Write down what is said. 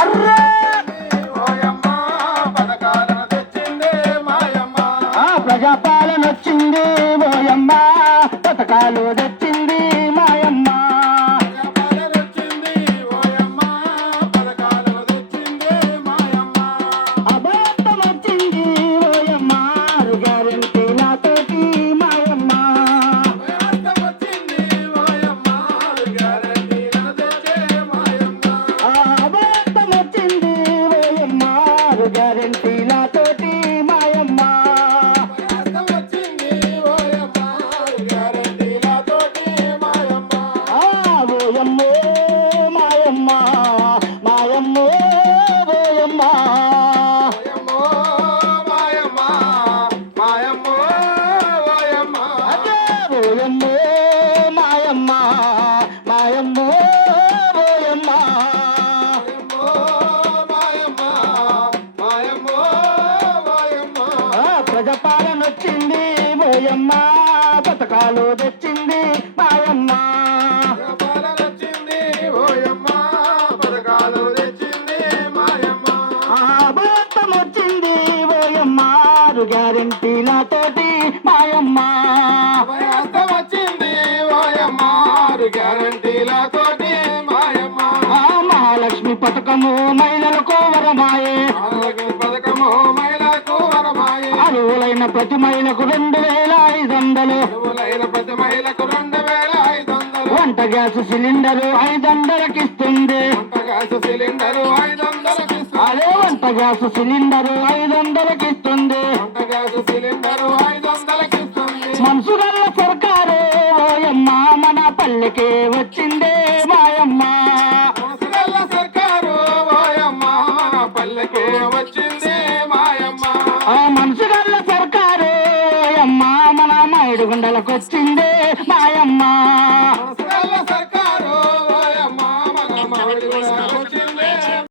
Array ఓయమ్మ పథకాలను తెచ్చింది మాయమ్మ. ప్రజాపాలన వచ్చింది ఓయమ్మ పథకాలు తెచ్చింది మాయమ్మ. ప్రజాపాలన వచ్చింది ఓయమ్మ పథకాలను తెచ్చింది మాయమ్మ. అబద్ధం వచ్చింది ఓయమ్మ గ్యారెంటీలతోటి మాయమ్మ. అభయాస్తం వచ్చింది ఓయమ్మ గ్యారెంటీలను తెచ్చే మాయమ్మ. అబద్ధం వచ్చింది ఓయమ్మ గ్యారెంటీలతోటి మాయమ్మ. అభయాస్తం వచ్చింది ఓయమ్మ గ్యారెంటీలతోటి మాయమ్మ. ఓయమ్మో మాయమ్మ మాయమ్మో ఓయమ్మ. మాయమ్మో మాయమ్మ మాయమ్మో ఓయమ్మ. అదే ఓయమ్మో మాయమ్మ మాయమ్మో ఓయమ్మ. మాయమ్మో మాయమ్మ మాయమ్మో ఓయమ్మ. ప్రజాపాలన వచ్చింది ఓయమ్మ పథకాలు తెచ్చింది మాయమ్మ. ప్రజాపాలన వచ్చింది ఓయమ్మ పథకాలు తెచ్చింది మాయమ్మ. అబద్ధం వచ్చింది ఓయమ్మ గ్యారెంటీలతోటి మాయమ్మ. అభయాస్తం వచ్చింది ఓయమ్మ గ్యారెంటీలతోటి మాయమ్మ. మహాలక్ష్మి పథకము మహిళలకు వరమాయే. ఆరోగ్య పథకము మహిళకు వరమాయే. అర్హులైన ప్రతి మహిళకు 2500. అర్హులైన ప్రతి మహిళకు 2500. వంట గ్యాస్ సిలిండరు 500కి ఇస్తుంది. వంట గ్యాస్ సిలిండరు 500కి ఇస్తుంది. అదే వంట గ్యాస్ సిలిండరు 500కి ఇస్తుంది. వంట గ్యాస్ సిలిండరు 500కి ఇస్తుంది. మనసు గల్ల సర్కారే ఓయమ్మ మన పల్లెకే వచ్చిందే మాయమ్మ. మనసుగల్ల సర్కారు ఓయమ్మ మన పల్లెకే వచ్చింది మాయమ్మ. మనసు గల్ల సర్కారే ఓయమ్మ మన మైడుగుండలకు వచ్చిందే మాయమ్మ. మనసు